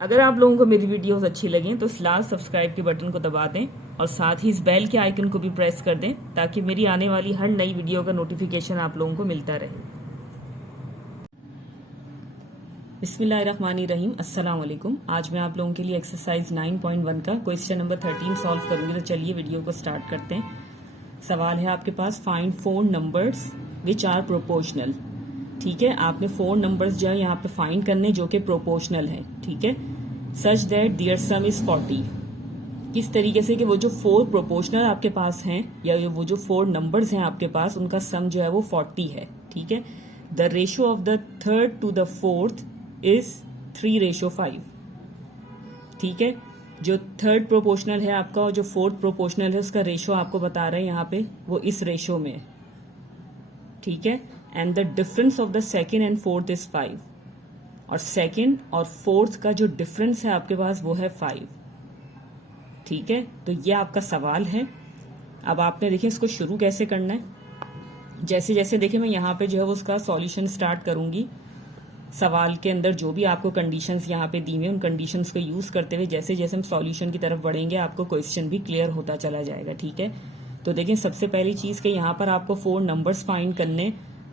अगर आप लोगों को मेरी वीडियोस अच्छी लगें तो इस लाल सब्सक्राइब के बटन को दबा दें और साथ ही इस बेल के आइकन को भी प्रेस कर दें ताकि मेरी आने वाली हर नई वीडियो का नोटिफिकेशन आप लोगों को मिलता रहे। बिस्मिल्लाहिर्रहमानिर्रहीम, अस्सलाम वालेकुम। आज मैं आप लोगों के लिए एक्सरसाइज 9.1 का क्वेश्चन नंबर 13 सॉल्व करूंगी। तो चलिए वीडियो को स्टार्ट करते हैं। सवाल है आपके पास, find four numbers which are proportional. ठीक है, आपने फोर नंबर्स जो है यहाँ पे फाइंड करने जो कि प्रोपोर्शनल है। ठीक है, such that their some is 40। किस तरीके से कि वो जो फोर प्रोपोर्शनल आपके पास हैं या वो जो फोर नंबर्स हैं आपके पास उनका सम जो है वो 40 है। ठीक है, the ratio of the third to the fourth is 3:5। ठीक है, जो थर्ड प्रोपोर्शनल है आपका और जो फोर्थ प्रोपोर्शनल है उसका रेशियो आपको बता रहे हैं यहाँ पे वो इस रेशियो में है। ठीक है, and the difference of the second and fourth is 5। और सेकेंड और फोर्थ का जो डिफरेंस है आपके पास वो है 5। ठीक है, तो ये आपका सवाल है। अब आपने देखिए इसको शुरू कैसे करना है। जैसे जैसे देखिए मैं यहाँ पे जो है वो उसका सॉल्यूशन स्टार्ट करूंगी। सवाल के अंदर जो भी आपको कंडीशंस यहाँ पे दी हुई उन कंडीशंस को यूज करते हुए जैसे जैसे हम सॉल्यूशन की तरफ बढ़ेंगे आपको क्वेश्चन भी क्लियर होता चला जाएगा। ठीक है, तो देखिए सबसे पहली चीज कि यहाँ पर आपको फोर नंबर्स फाइंड करने,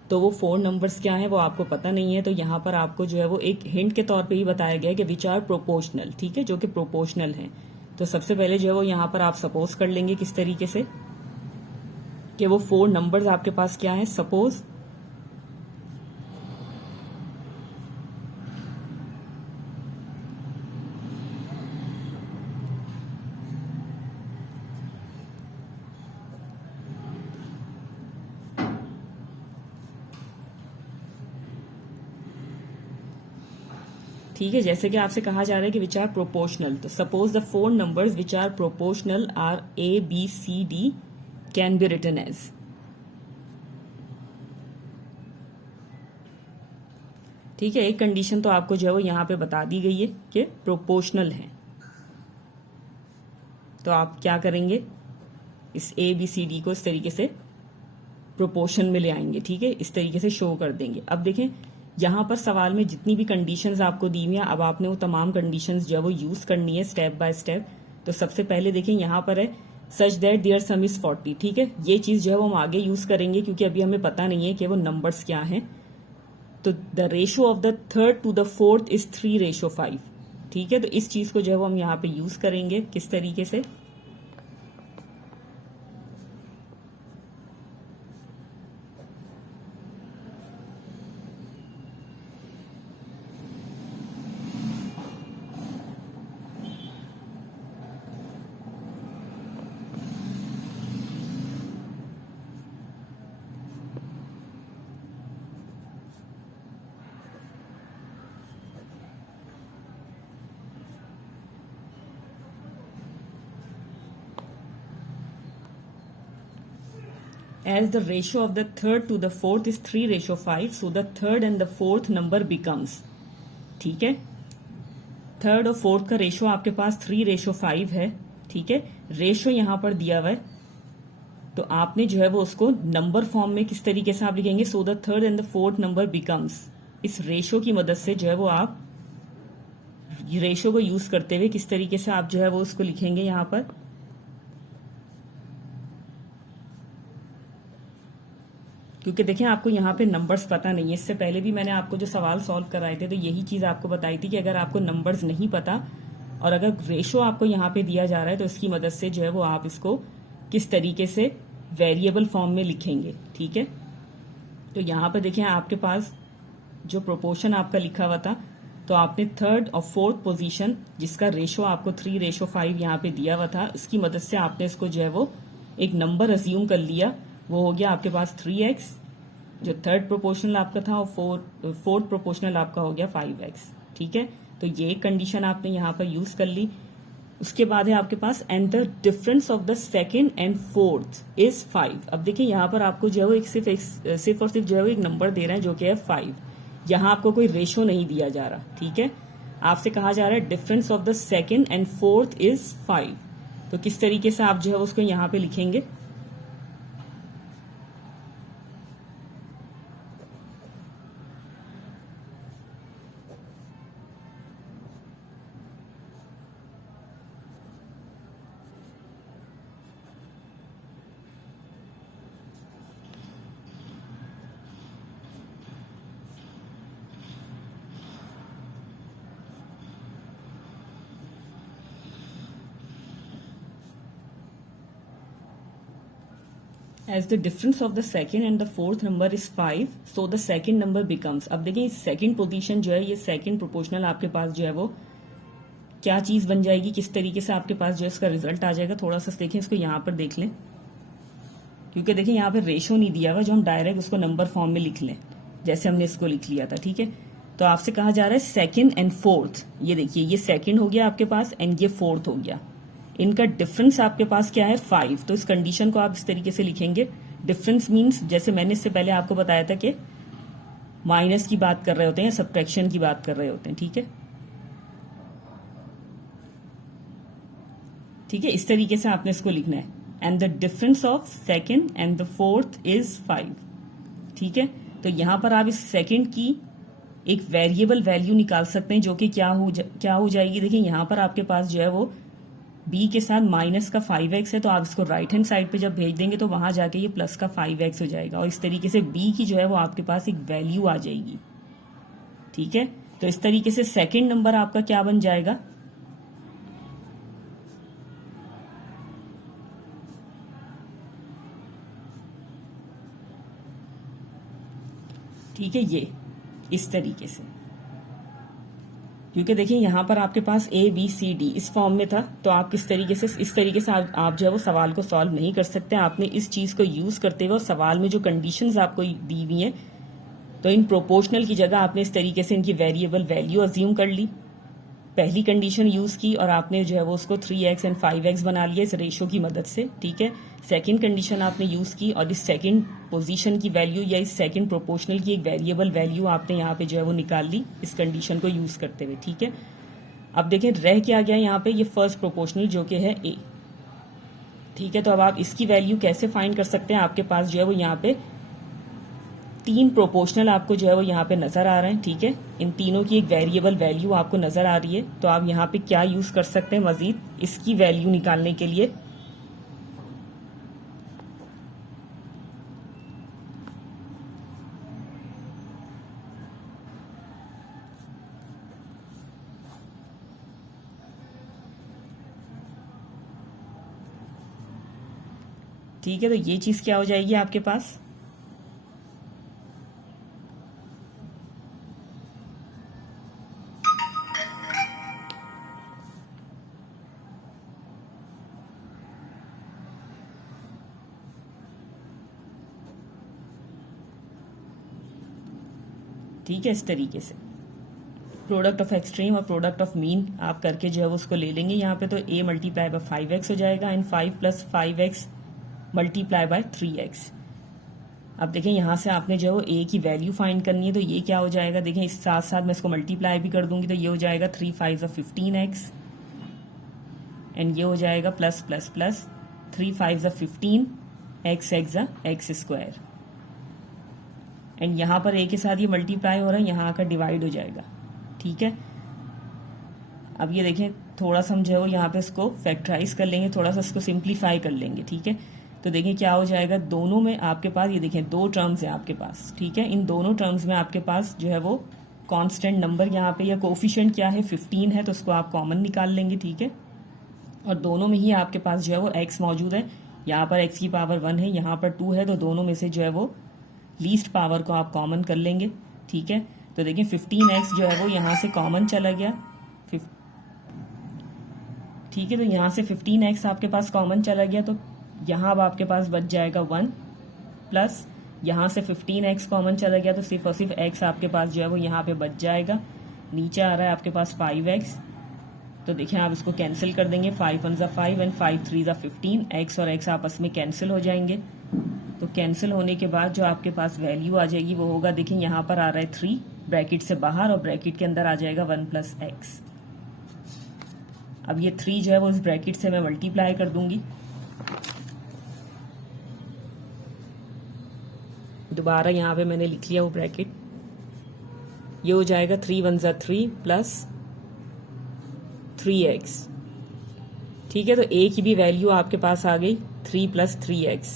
तो वो फोर नंबर्स क्या है वो आपको पता नहीं है। तो यहाँ पर आपको जो है वो एक हिंट के तौर पे ही बताया गया है कि विच आर प्रोपोर्शनल। ठीक है, जो कि प्रोपोर्शनल है। तो सबसे पहले जो है वो यहाँ पर आप सपोज कर लेंगे किस तरीके से कि वो फोर नंबर्स आपके पास क्या है। सपोज ठीक है, जैसे कि आपसे कहा जा रहा है कि विच आर प्रोपोर्शनल, तो suppose the four numbers which are proportional are ABCD can be written as. ठीक है, एक कंडीशन तो आपको जो है वो यहाँ पे बता दी गई है कि प्रोपोर्शनल है। तो आप क्या करेंगे, इस ABCD को इस तरीके से प्रोपोर्शन में ले आएंगे। ठीक है, इस तरीके से शो कर देंगे। अब देखें यहाँ पर सवाल में जितनी भी कंडीशंस आपको दी हुई हैं अब आपने वो तमाम कंडीशंस जो है वो यूज करनी है स्टेप बाय स्टेप। तो सबसे पहले देखें यहाँ पर है such that their sum is 40। ठीक है, ये चीज जो है वो हम आगे यूज करेंगे क्योंकि अभी हमें पता नहीं है कि वो नंबर्स क्या हैं। तो the ratio of the third to the fourth is 3:5। ठीक है, तो इस चीज को जो है वो हम यहाँ पे यूज करेंगे किस तरीके से। As the ratio of the third to the fourth is 3:5, so the third and the fourth number becomes। ठीक है, थर्ड और फोर्थ का रेशो आपके पास 3:5 है। ठीक है, रेशो यहां पर दिया हुआ है तो आपने जो है वो उसको नंबर फॉर्म में किस तरीके से आप लिखेंगे। So the third and the fourth number becomes. इस रेशो की मदद से जो है वो आप रेशो को यूज करते हुए किस तरीके से आप जो है वो उसको लिखेंगे यहां पर। क्योंकि देखिए आपको यहाँ पे नंबर्स पता नहीं है। इससे पहले भी मैंने आपको जो सवाल सॉल्व कराए थे तो यही चीज आपको बताई थी कि अगर आपको नंबर्स नहीं पता और अगर रेशो आपको यहाँ पे दिया जा रहा है तो इसकी मदद से जो है वो आप इसको किस तरीके से वेरिएबल फॉर्म में लिखेंगे। ठीक है, तो यहाँ पर देखिए आपके पास जो प्रोपोर्शन आपका लिखा हुआ था तो आपने थर्ड और फोर्थ पोजीशन जिसका रेशो आपको 3:5 यहाँ पे दिया हुआ था इसकी मदद से आपने इसको जो है वो एक नंबर अज्यूम कर लिया। वो हो गया आपके पास 3x जो थर्ड प्रोपोर्शनल आपका था और फोर्थ प्रोपोर्शनल आपका हो गया 5x। ठीक है, तो ये कंडीशन आपने यहाँ पर यूज कर ली। उसके बाद है आपके पास and the difference of the second and fourth is 5। अब देखिए यहाँ पर आपको जो है वो एक सिर्फ और सिर्फ जो है वो एक नंबर दे रहे हैं जो कि है 5। यहाँ आपको कोई रेशो नहीं दिया जा रहा। ठीक है, आपसे कहा जा रहा है difference of the second and fourth is 5। तो किस तरीके से आप जो है उसको यहाँ पे लिखेंगे। As the difference of the second and the fourth number is 5, so the second number becomes. अब देखें सेकेंड पोजीशन जो है, ये सेकेंड प्रोपोर्शनल आपके पास जो है वो क्या चीज बन जाएगी, किस तरीके से आपके पास जो है इसका रिजल्ट आ जाएगा। थोड़ा सा देखें इसको, यहाँ पर देख लें, क्योंकि देखें यहाँ पर रेशो नहीं दिया हुआ, जो हम डायरेक्ट उसको नंबर फॉर्म में लिख लें जैसे हमने इसको लिख लिया था। ठीक है, तो आपसे कहा जा रहा है सेकेंड एंड फोर्थ, ये देखिए ये सेकेंड हो गया आपके पास एंड ये फोर्थ हो गया, इनका डिफरेंस आपके पास क्या है 5। तो इस कंडीशन को आप इस तरीके से लिखेंगे, डिफरेंस मींस जैसे मैंने इससे पहले आपको बताया था कि माइनस की बात कर रहे होते हैं, सब्ट्रैक्शन की बात कर रहे होते हैं। ठीक है, ठीक है, इस तरीके से आपने इसको लिखना है, and the difference of second and the fourth is 5। ठीक है, तो यहां पर आप इस सेकेंड की एक वेरिएबल वैल्यू निकाल सकते हैं, जो कि क्या हो जाएगी। देखिए यहां पर आपके पास जो है वो b के साथ माइनस का 5x है, तो आप इसको राइट हैंड साइड पे जब भेज देंगे तो वहां जाके ये प्लस का 5x हो जाएगा, और इस तरीके से b की जो है वो आपके पास एक वैल्यू आ जाएगी। ठीक है, तो इस तरीके से सेकेंड नंबर आपका क्या बन जाएगा, ठीक है, ये इस तरीके से, क्योंकि देखिए यहां पर आपके पास ए बी सी डी इस फॉर्म में था, तो आप किस तरीके से इस तरीके से आप जो है वो सवाल को सॉल्व नहीं कर सकते। आपने इस चीज को यूज करते हुए सवाल में जो कंडीशंस आपको दी हुई हैं, तो इन प्रोपोर्शनल की जगह आपने इस तरीके से इनकी वेरिएबल वैल्यू अज्यूम कर ली, पहली कंडीशन यूज की और आपने जो है वो उसको 3x एंड 5x बना लिया इस रेशो की मदद से। ठीक है, सेकंड कंडीशन आपने यूज की और इस सेकंड पोजीशन की वैल्यू या इस सेकंड प्रोपोर्शनल की एक वेरिएबल वैल्यू आपने यहाँ पे जो है वो निकाल ली इस कंडीशन को यूज करते हुए। ठीक है, अब देखें रह क्या गया यहाँ पे, ये फर्स्ट प्रोपोर्शनल जो कि है a। ठीक है, तो अब आप इसकी वैल्यू कैसे फाइंड कर सकते हैं, आपके पास जो है वो यहाँ पे 3 प्रोपोर्शनल आपको जो है वो यहाँ पे नजर आ रहे हैं। ठीक है, इन तीनों की एक वेरिएबल वैल्यू आपको नजर आ रही है, तो आप यहाँ पे क्या यूज कर सकते हैं मजीद इसकी वैल्यू निकालने के लिए। ठीक है, तो ये चीज क्या हो जाएगी आपके पास, ठीक है, इस तरीके से प्रोडक्ट ऑफ एक्सट्रीम और प्रोडक्ट ऑफ मीन आप करके जो है वो उसको ले लेंगे यहाँ पे, तो a मल्टीप्लाई बाय 5x हो जाएगा and 5 plus 5x multiply by 3x। अब देखें यहाँ से आपने जो a की वैल्यू फाइंड करनी है, तो ये क्या हो जाएगा, देखें इस साथ साथ मैं इसको मल्टीप्लाई भी कर दूंगी, तो ये हो जाएगा 3 5 15x एंड ये हो जाएगा plus plus plus 3 5 15 x x square, and यहाँ पर a के साथ ये मल्टीप्लाई हो रहा है, यहाँ आकर डिवाइड हो जाएगा। ठीक है, अब ये देखें थोड़ा सा हम जो है वो यहाँ पे इसको फैक्टराइज कर लेंगे, थोड़ा सा इसको सिंप्लीफाई कर लेंगे। ठीक है, तो देखें क्या हो जाएगा, दोनों में आपके पास ये देखें 2 टर्म्स हैं आपके पास। ठीक है, इन दोनों टर्म्स में आपके पास जो है वो कांस्टेंट नंबर यहाँ पे या कोफिशिएंट क्या है 15 है, तो उसको आप कॉमन निकाल लेंगे। ठीक है, और दोनों में ही आपके पास जो है वो x मौजूद है, यहाँ पर x की पावर 1 है, यहाँ पर 2 है, तो दोनों में से जो है वो लीस्ट पावर को आप कॉमन कर लेंगे। ठीक है, तो देखिए 15x जो है वो यहाँ से कॉमन चला गया। ठीक है, तो यहाँ से 15x आपके पास कॉमन चला गया, तो यहाँ अब आपके पास बच जाएगा 1 प्लस यहाँ से 15x कॉमन चला गया, तो सिर्फ और सिर्फ x आपके पास जो है वो यहाँ पे बच जाएगा। नीचे आ रहा है आपके पास 5x, तो देखिए आप इसको कैंसिल कर देंगे, 5 1 ज़ा 5 एंड 5 3 ज़ा 15, x और x आपस में कैंसिल हो जाएंगे। तो कैंसिल होने के बाद जो आपके पास वैल्यू आ जाएगी वो होगा, देखिए यहाँ पर आ रहा है 3 ब्रैकेट से बाहर और ब्रैकेट के अंदर आ जाएगा 1 प्लस x। अब ये 3 जो है वो इस ब्रैकेट से मैं मल्टीप्लाई कर दूंगी, दोबारा यहाँ पे मैंने लिख लिया वो ब्रैकेट, ये हो जाएगा 3 1 ज़ा 3 प्लस 3x। ठीक है, तो a की भी वैल्यू आपके पास आ गई 3 प्लस 3x।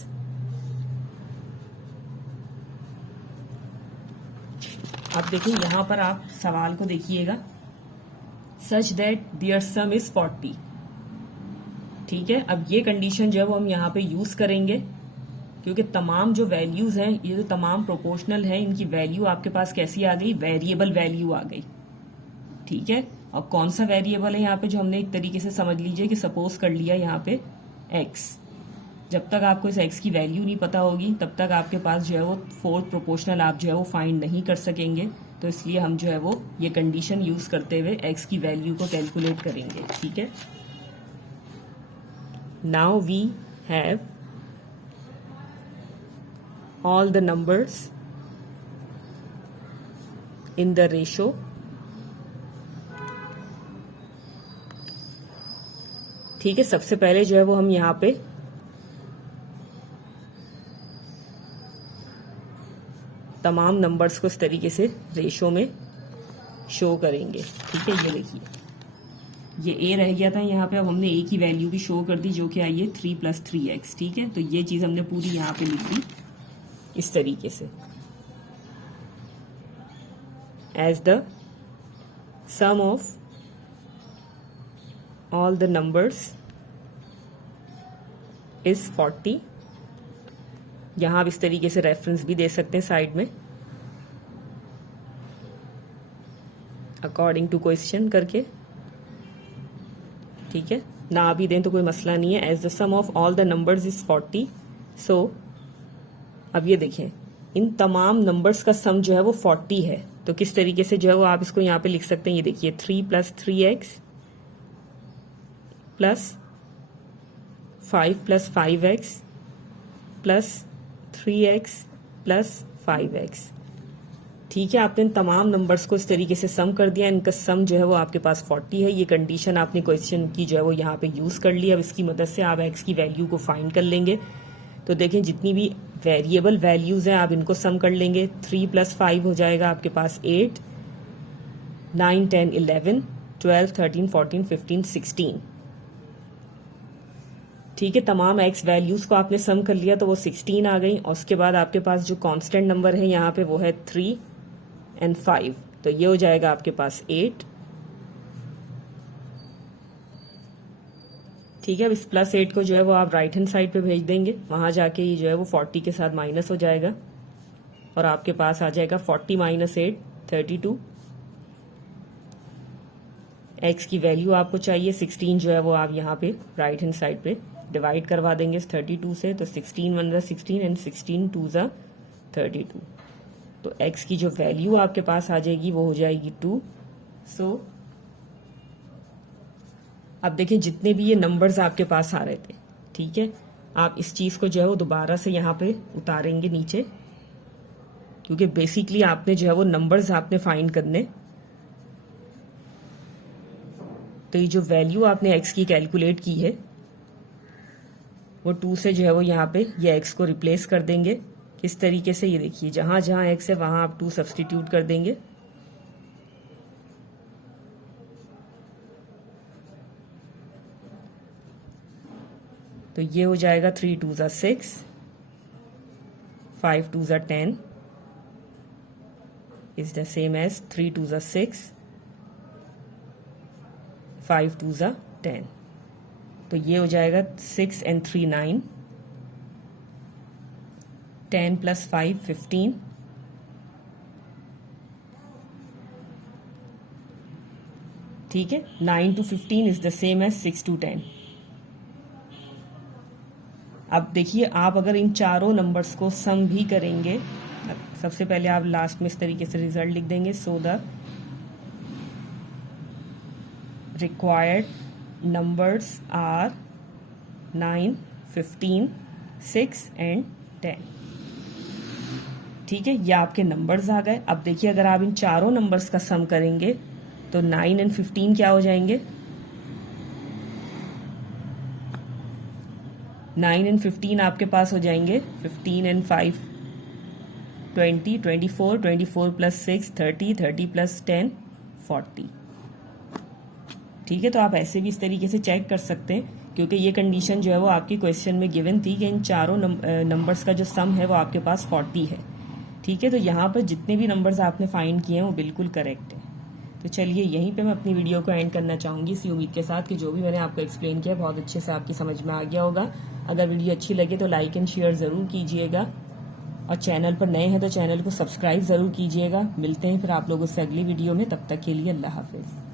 अब देखिए यहाँ पर आप सवाल को देखिएगा, such that their sum is 40। ठीक है, अब ये कंडीशन जो है वो हम यहाँ पे यूज करेंगे क्योंकि तमाम जो वैल्यूज हैं, ये जो तमाम प्रोपोर्शनल है, इनकी वैल्यू आपके पास कैसी आ गई, वेरिएबल वैल्यू आ गई। ठीक है, अब कौन सा वेरिएबल है यहाँ पे जो हमने एक तरीके से समझ लीजिए कि सपोज कर लिया यहाँ पे x। जब तक आपको इस x की वैल्यू नहीं पता होगी तब तक आपके पास जो है वो फोर्थ प्रोपोर्शनल आप जो है वो फाइंड नहीं कर सकेंगे। तो इसलिए हम जो है वो ये कंडीशन यूज करते हुए x की वैल्यू को कैलकुलेट करेंगे। ठीक है, now we have all the numbers in the ratio ठीक है, सबसे पहले जो है वो हम यहाँ पे तमाम नंबर्स को इस तरीके से रेशो में शो करेंगे। ठीक है, ये देखिए ये a रह गया था यहाँ पे, अब हमने a की वैल्यू भी शो कर दी जो कि आई है 3 + 3x। ठीक है, तो ये चीज हमने पूरी यहाँ पे लिख दी इस तरीके से, as the sum of all the numbers is 40। यहां आप इस तरीके से रेफरेंस भी दे सकते हैं साइड में, अकॉर्डिंग टू क्वेश्चन करके। ठीक है, ना भी दें तो कोई मसला नहीं है। As the sum of all the numbers is 40। So अब ये देखें, इन तमाम नंबर्स का सम जो है वो 40 है। तो किस तरीके से जो है वो आप इसको यहाँ पे लिख सकते हैं, ये देखिए 3 + 3x plus 5 + 5x plus 3x plus 5x। ठीक है, आपने इन तमाम नंबर्स को इस तरीके से सम कर दिया, इनका सम जो है वो आपके पास 40 है। ये कंडीशन आपने क्वेश्चन की जो है वो यहाँ पे यूज कर ली। अब इसकी मदद से आप x की वैल्यू को फाइंड कर लेंगे। तो देखें, जितनी भी वेरिएबल वैल्यूज हैं आप इनको सम कर लेंगे। 3 + 5 हो जाएगा आपके पास 8, 9, 10, 11, 12, 13, 14, 15, 16। ठीक है, तमाम x वैल्यूज को आपने सम कर लिया तो वो 16 आ गई। और उसके बाद आपके पास जो कांस्टेंट नंबर है यहाँ पे वो है 3 और 5, तो ये हो जाएगा आपके पास 8। ठीक है, अब इस +8 को जो है वो आप राइट हैंड साइड पे भेज देंगे, वहां जाके ये जो है वो 40 के साथ माइनस हो जाएगा और आपके पास आ जाएगा 40 - 8 32। x की वैल्यू आपको चाहिए 16, जो है वो आप यहाँ पे राइट हैंड साइड पे डिवाइड करवा देंगे इस 32 से। तो 16 × 1 = 16 एंड 16 × 2 = 32। तो x की जो वैल्यू आपके पास आ जाएगी वो हो जाएगी 2। सो अब देखिए, जितने भी ये नंबर्स आपके पास आ रहे थे, ठीक है, आप इस चीज को जो है वो दोबारा से यहाँ पे उतारेंगे नीचे, क्योंकि बेसिकली आपने जो है वो नंबर्स आपने फाइंड करने। तो ये जो वैल्यू आपने x की कैलकुलेट की है वो 2 से जो है वो यहाँ पे ये x को रिप्लेस कर देंगे। किस तरीके से, ये देखिए, जहां जहां x है वहां आप 2 सब्सटीट्यूट कर देंगे। तो ये हो जाएगा 3 × 2 = 6, 5 × 2 = 10 is the same as 3 × 2 = 6, 5 × 2 = 10। तो ये हो जाएगा 6 and 3 9, 10 + 5 15, ठीक है, 9 to 15 is the same as 6 to 10। अब देखिए, आप अगर इन चारों नंबर्स को सम भी करेंगे, सबसे पहले आप लास्ट में इस तरीके से रिजल्ट लिख देंगे। So the required numbers are 9, 15, 6 and 10। ठीक है, ये आपके नंबर्स आ गए। अब देखिए, अगर आप इन चारों नंबर्स का सम करेंगे तो 9 और 15 क्या हो जाएंगे, 9 और 15 आपके पास हो जाएंगे 15 and 5 20, 24, 24 + 6 30, 30 + 10 40। ठीक है, तो आप ऐसे भी इस तरीके से चेक कर सकते हैं, क्योंकि ये कंडीशन जो है वो आपकी क्वेश्चन में गिवन थी कि इन चारों नंबर्स का जो सम है वो आपके पास 40 है। ठीक है, तो यहाँ पर जितने भी नंबर्स आपने फाइंड किए हैं वो बिल्कुल करेक्ट है। तो चलिए, यहीं पे मैं अपनी वीडियो को एंड करना चाहूँगी, इसी उम्मीद के साथ कि जो भी मैंने आपको एक्सप्लेन किया बहुत अच्छे से आपकी समझ में आ गया होगा। अगर वीडियो अच्छी लगे तो लाइक एंड शेयर ज़रूर कीजिएगा और चैनल पर नए हैं तो चैनल को सब्सक्राइब ज़रूर कीजिएगा। मिलते हैं फिर आप लोगों से अगली वीडियो में, तब तक के लिए अल्लाह हाफिज़।